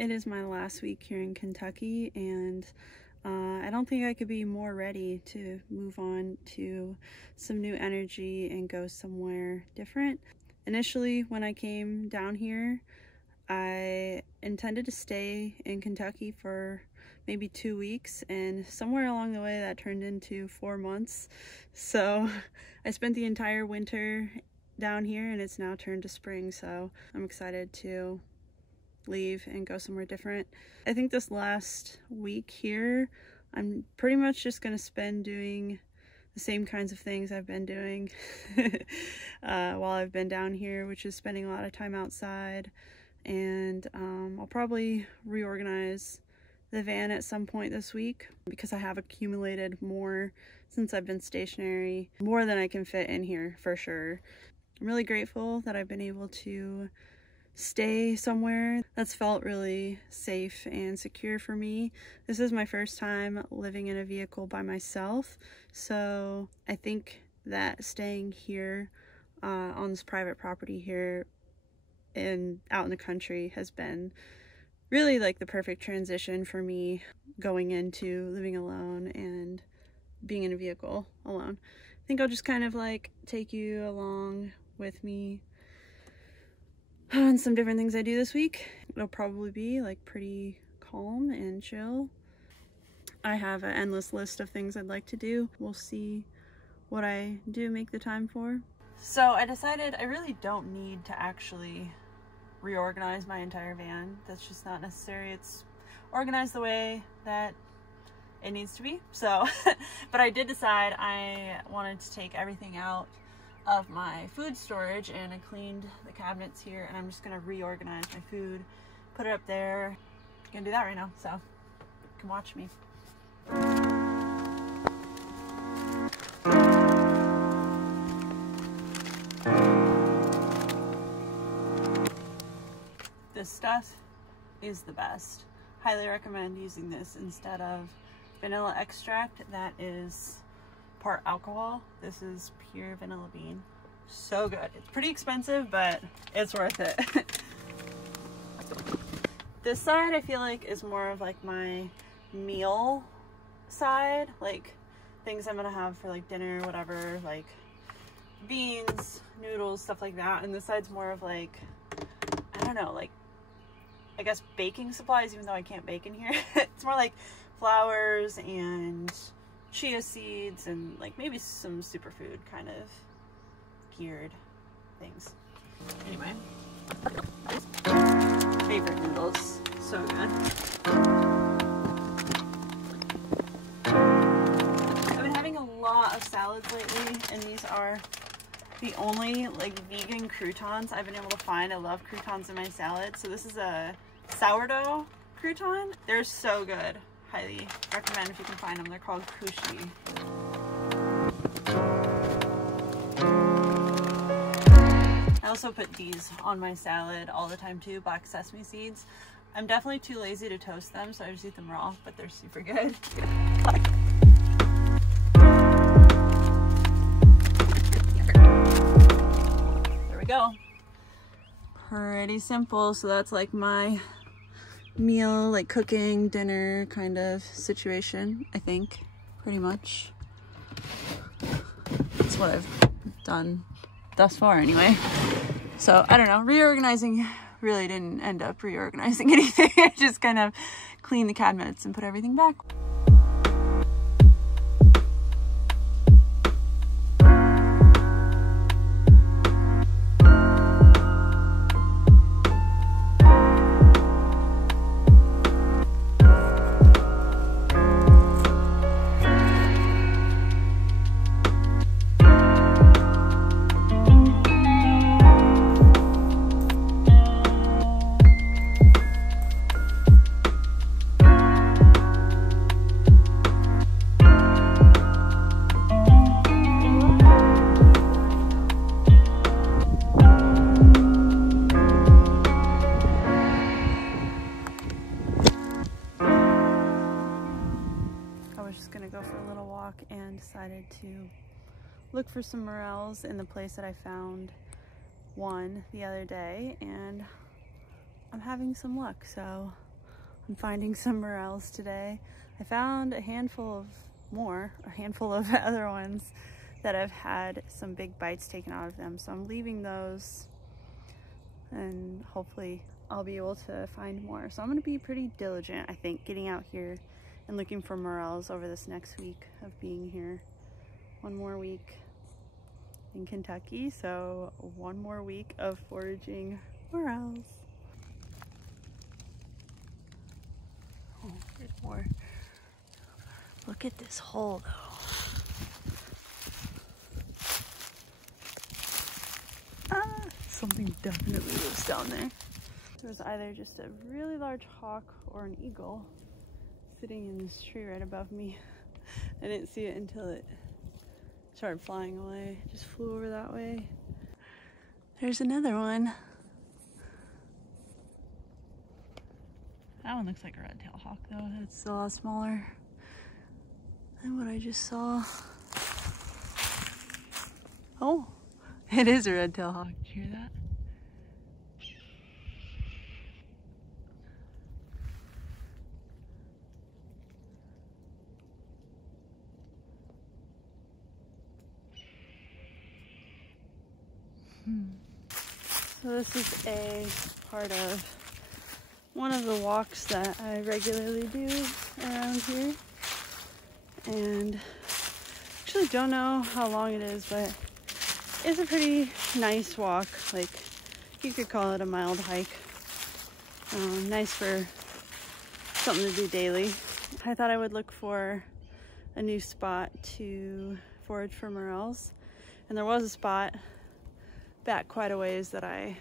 It is my last week here in Kentucky, and I don't think I could be more ready to move on to some new energy and go somewhere different. Initially, when I came down here, I intended to stay in Kentucky for maybe 2 weeks, and somewhere along the way that turned into 4 months. So I spent the entire winter down here, and it's now turned to spring, so I'm excited to leave and go somewhere different. I think this last week here, I'm pretty much just gonna spend doing the same kinds of things I've been doing while I've been down here, which is spending a lot of time outside. And I'll probably reorganize the van at some point this week because I have accumulated more since I've been stationary, more than I can fit in here for sure. I'm really grateful that I've been able to stay somewhere that's felt really safe and secure for me. This is my first time living in a vehicle by myself, so I think that staying here on this private property here and out in the country has been really like the perfect transition for me going into living alone and being in a vehicle alone. I think I'll just kind of like take you along with me on some different things I do this week. It'll probably be like pretty calm and chill. I have an endless list of things I'd like to do. We'll see what I do make the time for. So I decided I really don't need to actually reorganize my entire van. That's just not necessary. It's organized the way that it needs to be. So, but I did decide I wanted to take everything out of my food storage, and I cleaned the cabinets here, and I'm just gonna reorganize my food, put it up there. I'm gonna do that right now, so you can watch me. This stuff is the best. Highly recommend using this instead of vanilla extract that is part alcohol. This is pure vanilla bean. So good. It's pretty expensive, but it's worth it. This side I feel like is more of like my meal side, like things I'm gonna have for like dinner, whatever, like beans, noodles, stuff like that. And this side's more of like, I don't know, like I guess baking supplies, even though I can't bake in here. It's more like flours and chia seeds and like maybe some superfood kind of geared things. Anyway, favorite noodles, so good. I've been having a lot of salads lately, and these are the only like vegan croutons I've been able to find. I love croutons in my salad. So this is a sourdough crouton. They're so good. Highly recommend if you can find them. They're called kushi. I also put these on my salad all the time too, black sesame seeds. I'm definitely too lazy to toast them, so I just eat them raw, but they're super good. There we go. Pretty simple. So that's like my meal, like cooking, dinner kind of situation, I think, pretty much. That's what I've done thus far anyway. So I don't know, reorganizing really didn't end up reorganizing anything. I just kind of cleaned the cabinets and put everything back. And decided to look for some morels in the place that I found one the other day, and I'm having some luck, so I'm finding some morels today. I found a handful of other ones that have had some big bites taken out of them. So I'm leaving those and hopefully I'll be able to find more. So I'm gonna be pretty diligent, I think, getting out here and looking for morels over this next week of being here. One more week in Kentucky, so one more week of foraging morels. Oh, there's more. Look at this hole though. Ah, something definitely lives down there. There was either just a really large hawk or an eagle sitting in this tree right above me. I didn't see it until it started flying away. It just flew over that way. There's another one. That one looks like a red-tailed hawk though. It's a lot smaller than what I just saw. Oh, it is a red-tailed hawk. Did you hear that? So this is a part of one of the walks that I regularly do around here. And actually don't know how long it is, but it's a pretty nice walk. Like, you could call it a mild hike. Nice for something to do daily. I thought I would look for a new spot to forage for morels. And there was a spot back quite a ways that I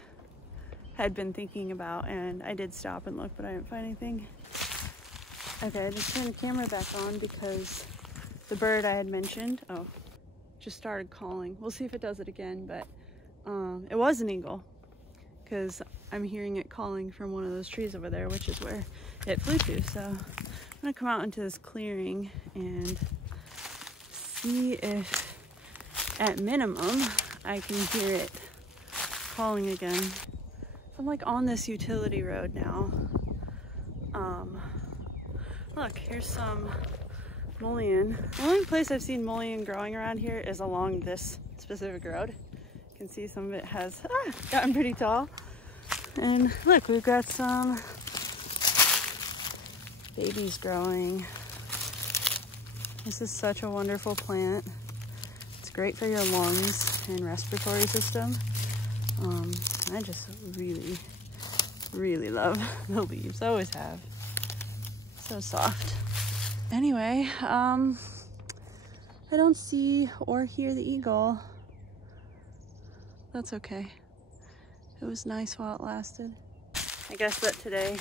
had been thinking about, and I did stop and look, but I didn't find anything. Okay, I just turned the camera back on because the bird I had mentioned, just started calling. We'll see if it does it again, but it was an eagle because I'm hearing it calling from one of those trees over there, which is where it flew to. So I'm gonna come out into this clearing and see if at minimum I can hear it calling again. I'm like on this utility road now. Look, here's some mullein. The only place I've seen mullein growing around here is along this specific road. You can see some of it has gotten pretty tall. And look, we've got some babies growing. This is such a wonderful plant. It's great for your lungs and respiratory system. I just really love the leaves. I always have. So soft. Anyway, I don't see or hear the eagle. That's okay. It was nice while it lasted. I guess that today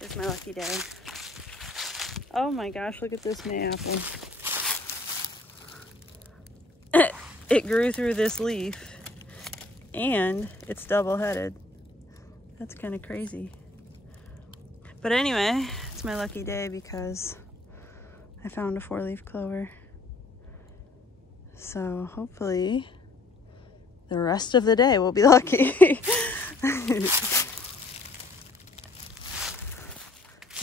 is my lucky day. Oh my gosh, look at this mayapple. It grew through this leaf. And it's double-headed. That's kind of crazy. But anyway, it's my lucky day because I found a 4-leaf clover. So hopefully the rest of the day will be lucky. This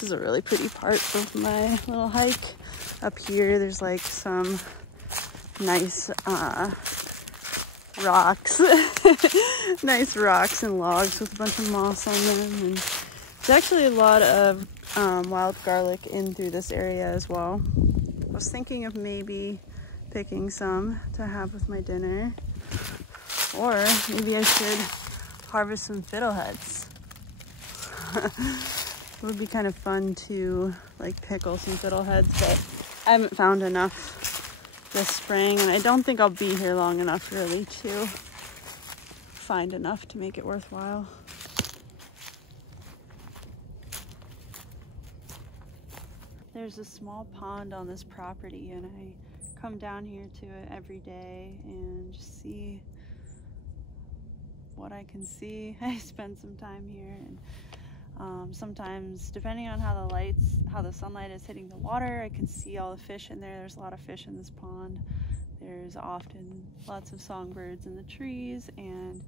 is a really pretty part of my little hike. Up here, there's like some nice rocks. Nice rocks and logs with a bunch of moss on them. And there's actually a lot of wild garlic in through this area as well. I was thinking of maybe picking some to have with my dinner. Or maybe I should harvest some fiddleheads. It would be kind of fun to like pickle some fiddleheads, but I haven't found enough this spring, and I don't think I'll be here long enough really to find enough to make it worthwhile. There's a small pond on this property, and I come down here to it every day and just see what I can see. I spend some time here, and sometimes depending on how the sunlight is hitting the water, I can see all the fish in there. There's a lot of fish in this pond. There's often lots of songbirds in the trees, and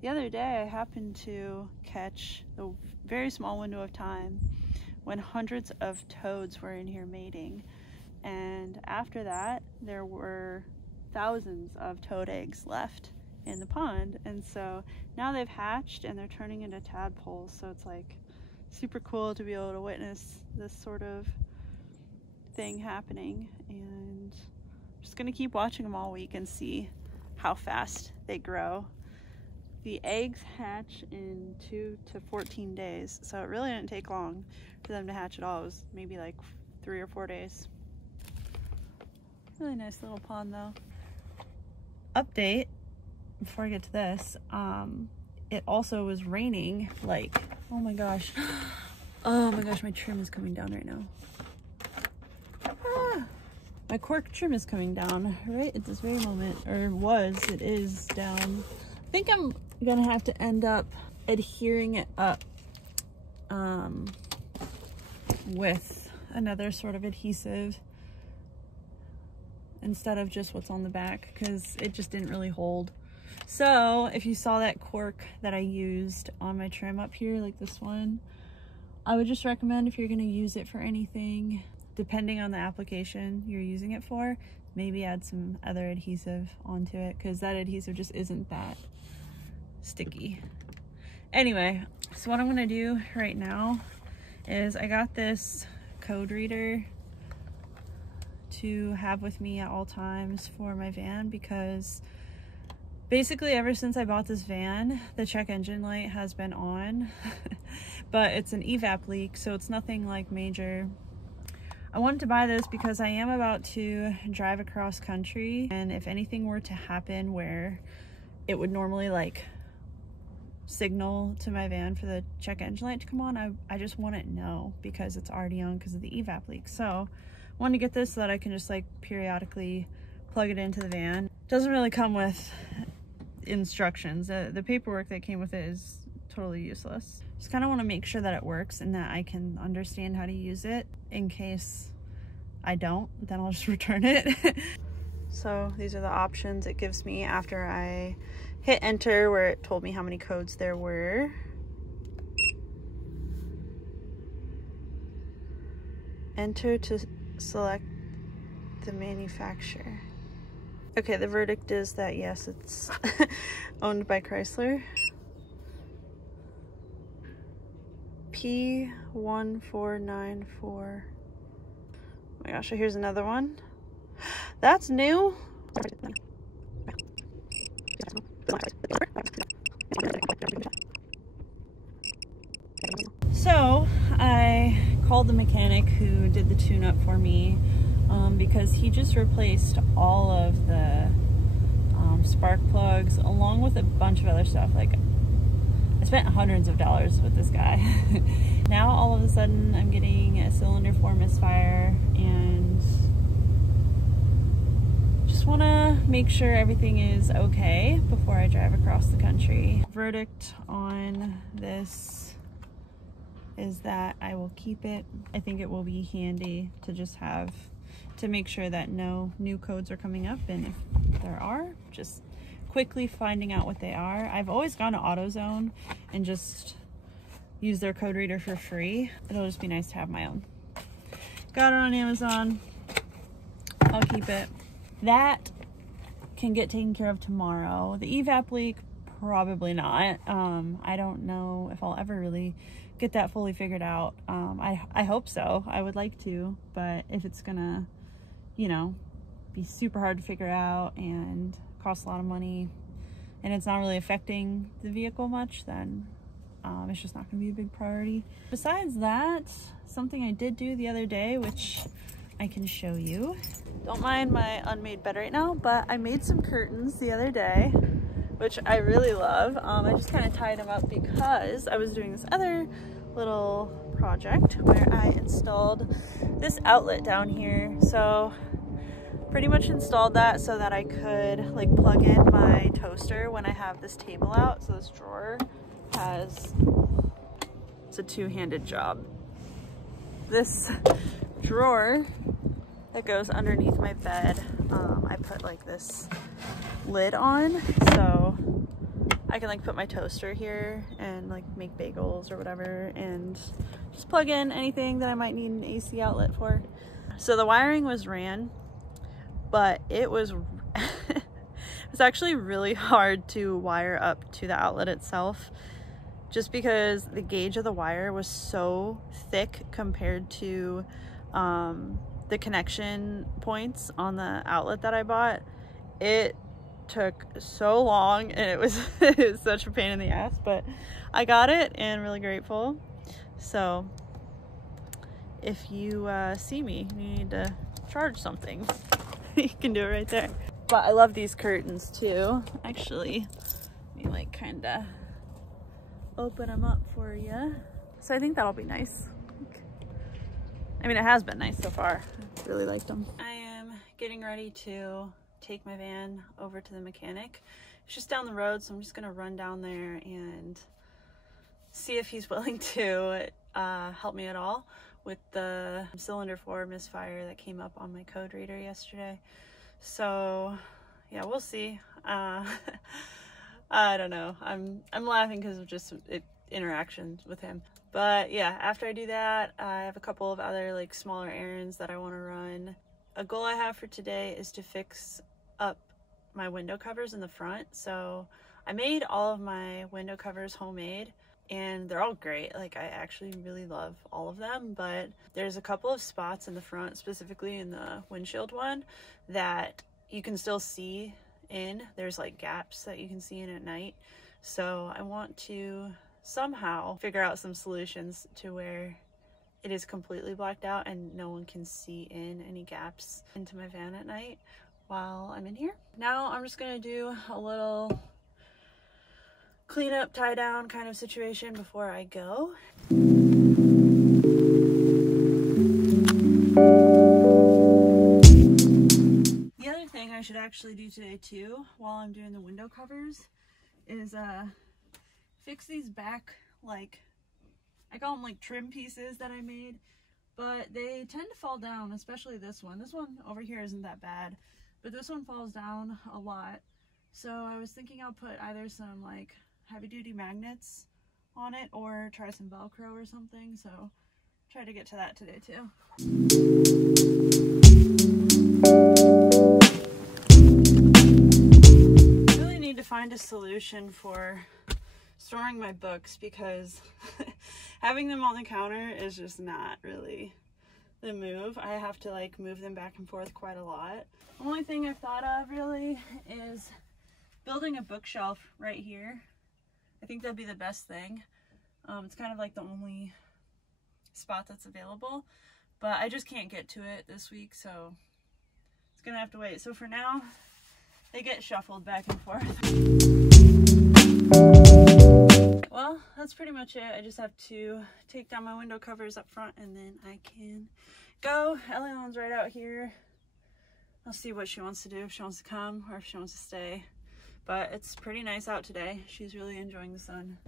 the other day I happened to catch a very small window of time when hundreds of toads were in here mating. And after that, there were thousands of toad eggs left in the pond. And so now they've hatched and they're turning into tadpoles. So it's like super cool to be able to witness this sort of thing happening. And I'm just gonna keep watching them all week and see how fast they grow. The eggs hatch in 2 to 14 days. So it really didn't take long for them to hatch at all. It was maybe like 3 or 4 days. Really nice little pond though. Update before I get to this, it also was raining like, oh my gosh, my trim is coming down right now. My cork trim is coming down right at this very moment, or it is down. I think I'm gonna have to end up adhering it up with another sort of adhesive instead of just what's on the back, because it just didn't really hold. So if you saw that cork that I used on my trim up here, like this one, I would just recommend, if you're going to use it for anything, depending on the application you're using it for, maybe add some other adhesive onto it, because that adhesive just isn't that sticky. Anyway, so what I'm going to do right now is I got this code reader to have with me at all times for my van, because basically ever since I bought this van, the check engine light has been on, but it's an evap leak, so it's nothing like major. I wanted to buy this because I am about to drive across country, and if anything were to happen where it would normally like signal to my van for the check engine light to come on, I just want it no, because it's already on because of the evap leak. So I wanted to get this so that I can just like periodically plug it into the van. Doesn't really come with instructions. The paperwork that came with it is totally useless. Just kind of want to make sure that it works and that I can understand how to use it. In case I don't, then I'll just return it. So these are the options it gives me after I hit enter, where it told me how many codes there were. Enter to select the manufacturer. Okay, the verdict is that yes, it's owned by Chrysler. P1494. Oh my gosh, here's another one. That's new. So I called the mechanic who did the tune-up for me, because he just replaced all of the spark plugs along with a bunch of other stuff. Like, I spent hundreds of dollars with this guy. Now all of a sudden I'm getting a cylinder 4 misfire, and just want to make sure everything is okay before I drive across the country. Verdict on this is that I will keep it. I think it will be handy to just have to make sure that no new codes are coming up, and if there are, just quickly finding out what they are. I've always gone to AutoZone and just use their code reader for free. It'll just be nice to have my own. Got it on Amazon. I'll keep it. That can get taken care of tomorrow. The evap leak, probably not. I don't know if I'll ever really get that fully figured out. I hope so. I would like to, but if it's gonna, you know, be super hard to figure out and cost a lot of money, and it's not really affecting the vehicle much, then it's just not gonna be a big priority. Besides that, something I did do the other day, which I can show you. Don't mind my unmade bed right now, but I made some curtains the other day, which I really love. I just kind of tied them up because I was doing this other little project where I installed this outlet down here. So pretty much installed that so that I could like plug in my toaster when I have this table out. So this drawer has, it's a two-handed job. This drawer that goes underneath my bed, I put like this lid on, so I can like put my toaster here and like make bagels or whatever, and just plug in anything that I might need an AC outlet for. So the wiring was ran, but it was it's actually really hard to wire up to the outlet itself, just because the gauge of the wire was so thick compared to the connection points on the outlet that I bought. It took so long and it was, it was such a pain in the ass, but I got it and really grateful. So if you see me, you need to charge something, you can do it right there. But I love these curtains too. Actually, let me like kind of open them up for you. So I think that'll be nice. I mean, it has been nice so far. I really liked them. I am getting ready to take my van over to the mechanic. It's just down the road, so I'm just gonna run down there and see if he's willing to help me at all with the cylinder 4 misfire that came up on my code reader yesterday. So yeah, we'll see. I don't know. I'm laughing because of just interactions with him. But yeah, after I do that, I have a couple of other like smaller errands that I want to run. A goal I have for today is to fix up my window covers in the front. So I made all of my window covers homemade, and they're all great. Like, I actually really love all of them, but there's a couple of spots in the front, specifically in the windshield one, that you can still see in. There's like gaps that you can see in at night. So I want to somehow figure out some solutions to where it is completely blacked out and no one can see in any gaps into my van at night while I'm in here. Now I'm just gonna do a little clean up, tie down kind of situation before I go. The other thing I should actually do today too, while I'm doing the window covers, is fix these back, like, I call them like trim pieces that I made, but they tend to fall down, especially this one. This one over here isn't that bad, but this one falls down a lot. So I was thinking I'll put either some like heavy duty magnets on it or try some Velcro or something. So try to get to that today too. I really need to find a solution for storing my books, because having them on the counter is just not really the move. I have to like move them back and forth quite a lot. The only thing I've thought of really is building a bookshelf right here. I think that'd be the best thing. It's kind of like the only spot that's available, but I just can't get to it this week, so it's gonna have to wait. So for now, they get shuffled back and forth. Well, that's pretty much it. I just have to take down my window covers up front and then I can go. Ellie's right out here. I'll see what she wants to do, if she wants to come or if she wants to stay. But it's pretty nice out today. She's really enjoying the sun.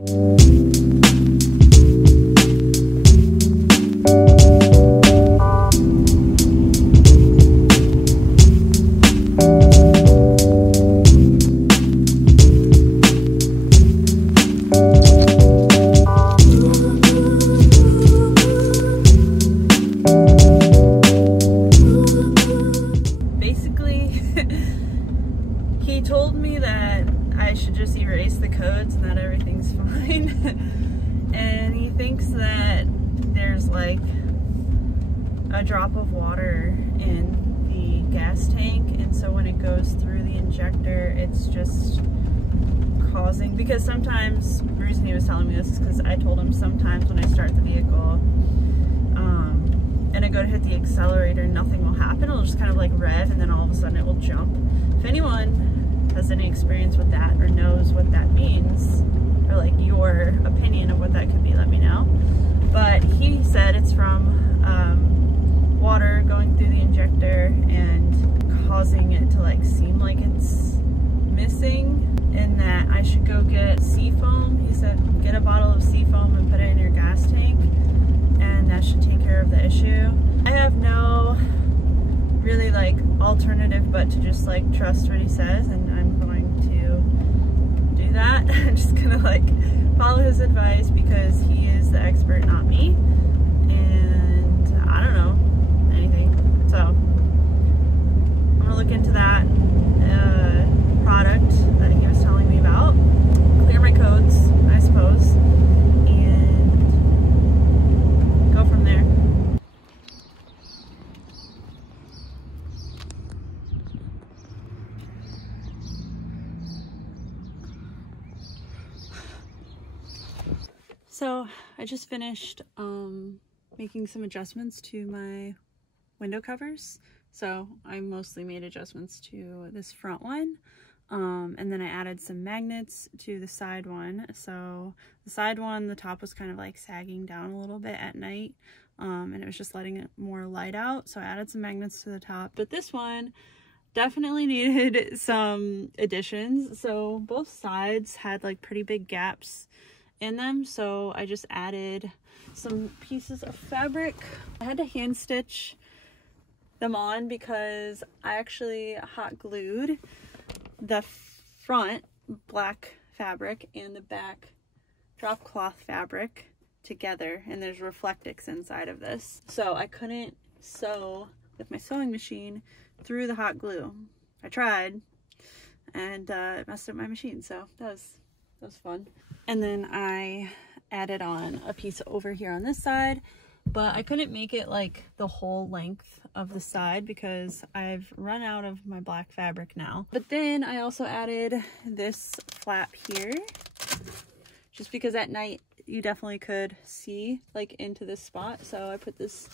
He told me that I should just erase the codes and that everything's fine. And he thinks that there's like a drop of water in the gas tank, and so when it goes through the injector, it's just causing, because sometimes, the reason he was telling me this is because I told him sometimes when I start the vehicle and I go to hit the accelerator, nothing will happen. It'll just kind of like rev and then all of a sudden it will jump. If anyone has any experience with that or knows what that means, or like your opinion of what that could be, let me know. But he said it's from water going through the injector and causing it to like seem like it's missing, and that I should go get sea foam. He said get a bottle of sea foam and put it in your gas tank, and that should take care of the issue. I have no really like alternative but to just like trust what he says, and I'm going to do that. I'm just gonna like follow his advice because he is the expert, not me, and I don't know anything. So I'm gonna look into that product that he was telling me about, clear my codes, I suppose, and go from there. So I just finished making some adjustments to my window covers. So I mostly made adjustments to this front one, and then I added some magnets to the side one. So the side one, the top was kind of like sagging down a little bit at night, and it was just letting more light out. So I added some magnets to the top. But this one definitely needed some additions. So both sides had like pretty big gaps in them, so I just added some pieces of fabric. I had to hand stitch them on because I actually hot glued the front black fabric and the back drop cloth fabric together, and there's Reflectix inside of this, so I couldn't sew with my sewing machine through the hot glue. I tried, and it messed up my machine, so that was fun. And then I added on a piece over here on this side, but I couldn't make it like the whole length of the side because I've run out of my black fabric now. But then I also added this flap here, just because at night you definitely could see like into this spot. So I put this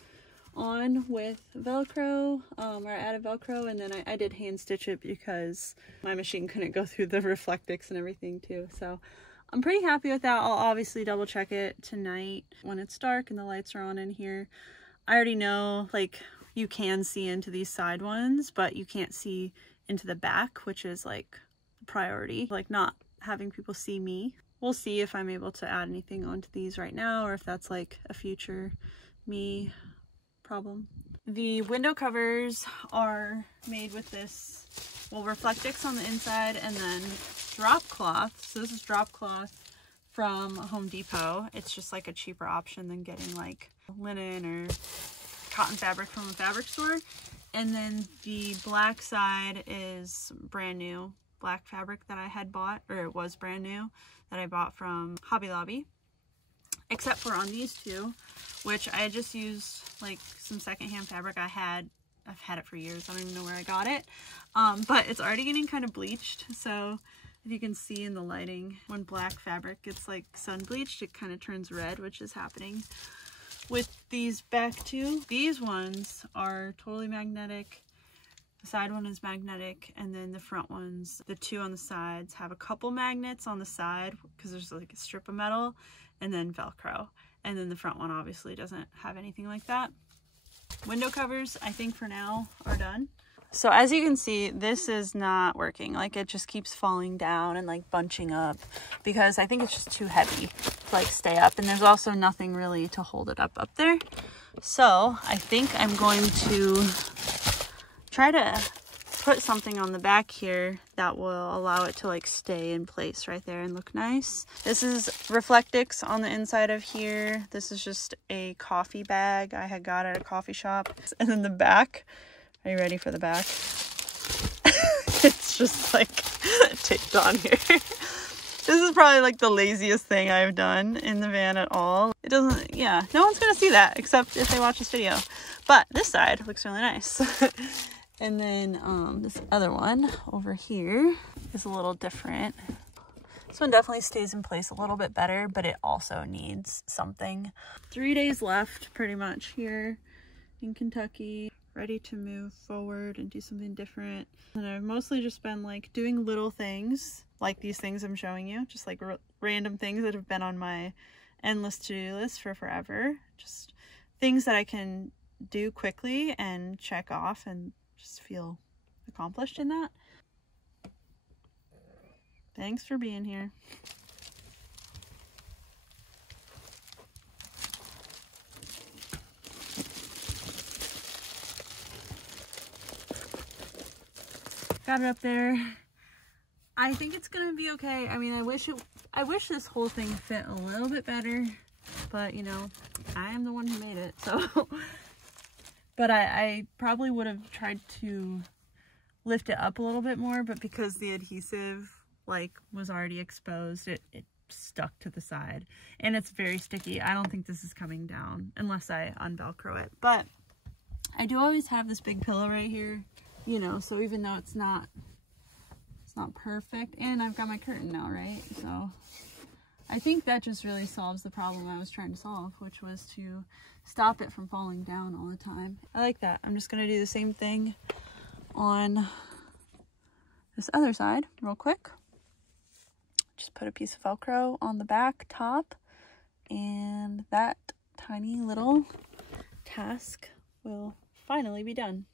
on with Velcro, or I added Velcro, and then I did hand stitch it because my machine couldn't go through the Reflectix and everything too. So I'm pretty happy with that. I'll obviously double check it tonight when it's dark and the lights are on in here. I already know like you can see into these side ones, but you can't see into the back, which is like priority, like not having people see me. We'll see if I'm able to add anything onto these right now or if that's like a future me problem. The window covers are made with this, well, Reflectix on the inside and then drop cloth. So this is drop cloth from Home Depot. It's just like a cheaper option than getting like linen or cotton fabric from a fabric store. And then the black side is brand new black fabric that I had bought, or it was brand new, that I bought from Hobby Lobby. Except for on these two, which I just used like some secondhand fabric I've had it for years. I don't even know where I got it. But it's already getting kind of bleached. So if you can see in the lighting, when black fabric gets like sun bleached, it kind of turns red, which is happening with these back two. These ones are totally magnetic. The side one is magnetic, and then the front ones, the two on the sides, have a couple magnets on the side because there's like a strip of metal, and then Velcro. And then the front one obviously doesn't have anything like that. Window covers, I think for now, are done. So as you can see, this is not working. Like it just keeps falling down and like bunching up because I think it's just too heavy to like stay up. And there's also nothing really to hold it up there. So I think I'm going to try to put something on the back here that will allow it to like stay in place right there and look nice. This is Reflectix on the inside of here. This is just a coffee bag I had got at a coffee shop. And then the back, are you ready for the back? It's just like taped on here. This is probably like the laziest thing I've done in the van at all. It doesn't, yeah, no one's gonna see that except if they watch this video. But this side looks really nice. And then this other one over here is a little different. This one definitely stays in place a little bit better, but it also needs something. 3 days left pretty much here in Kentucky. Ready to move forward and do something different. And I've mostly just been like doing little things like these things I'm showing you. Just like random things that have been on my endless to-do list for forever. Just things that I can do quickly and check off and just feel accomplished in that. Thanks for being here. Got it up there. I think it's gonna be okay. I mean, I wish this whole thing fit a little bit better, but you know, I am the one who made it, so. But I probably would have tried to lift it up a little bit more, but because the adhesive like was already exposed, it stuck to the side, and it's very sticky. I don't think this is coming down unless I unvelcro it. But I do always have this big pillow right here, you know, so even though it's not perfect, and I've got my curtain now, right? So I think that just really solves the problem I was trying to solve, which was to stop it from falling down all the time. I like that. I'm just gonna do the same thing on this other side real quick. Just put a piece of Velcro on the back top, and that tiny little task will finally be done.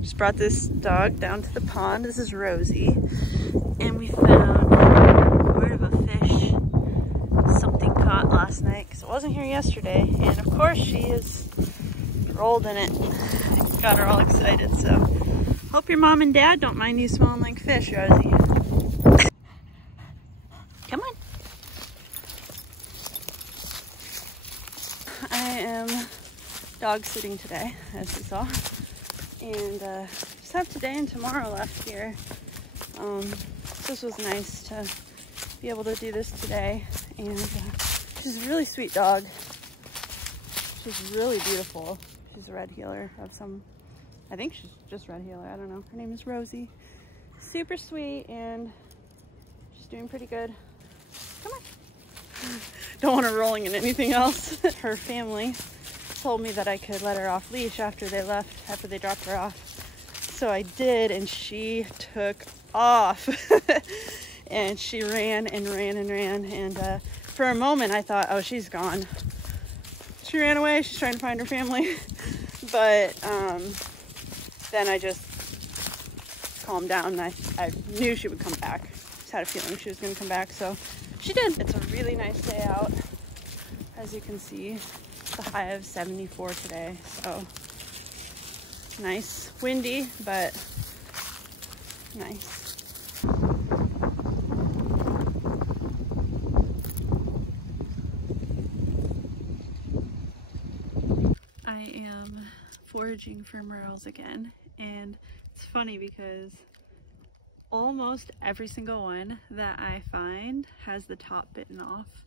Just brought this dog down to the pond. This is Rosie, and we found quite of a fish, something caught last night because it wasn't here yesterday, and of course she is rolled in it. Got her all excited, so hope your mom and dad don't mind you smelling like fish, Rosie. Come on. I am dog sitting today, as you saw, and just have today and tomorrow left here. This was nice to be able to do this today, and she's a really sweet dog. She's really beautiful. She's a red heeler of some, I think she's just red heeler, I don't know. Her name is Rosie. Super sweet, and she's doing pretty good. Come on. Don't want her rolling in anything else. Her family told me that I could let her off leash after they left, after they dropped her off. So I did, and she took off. And she ran and ran and ran, and for a moment I thought, oh, she's gone. She ran away, she's trying to find her family. But then I just calmed down, and I knew she would come back. Just had a feeling she was gonna come back, so she did. It's a really nice day out. As you can see, it's a high of 74 today, so nice. Windy, but nice. I am foraging for morels again, and it's funny because almost every single one that I find has the top bitten off.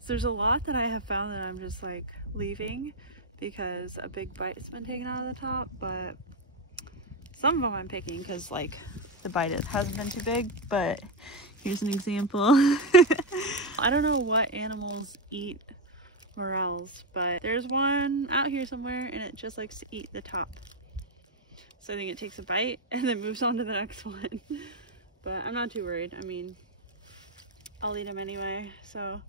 So there's a lot that I have found that I'm just like leaving because a big bite's been taken out of the top, but some of them I'm picking because like the bite hasn't been too big. But here's an example. I don't know what animals eat morels, but there's one out here somewhere and it just likes to eat the top. So I think it takes a bite and then moves on to the next one. But I'm not too worried. I mean, I'll eat them anyway. So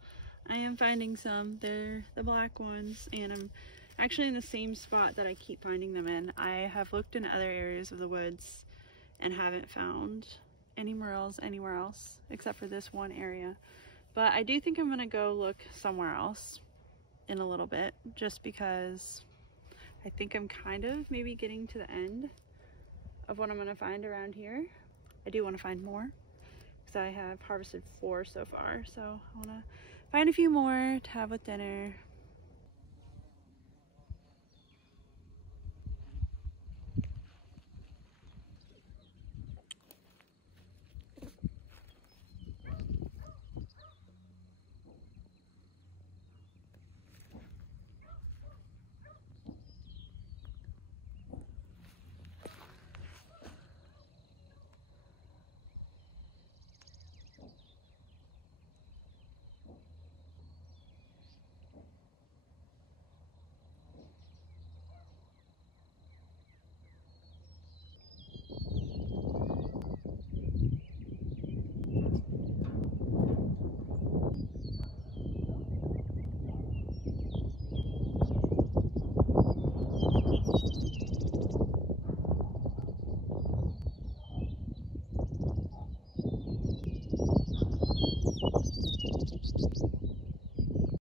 I am finding some. They're the black ones, and I'm actually in the same spot that I keep finding them in. I have looked in other areas of the woods and haven't found any morels anywhere else except for this one area. But I do think I'm gonna go look somewhere else in a little bit, just because I think I'm kind of maybe getting to the end of what I'm gonna find around here. I do want to find more because I have harvested 4 so far, so I want to find a few more to have with dinner.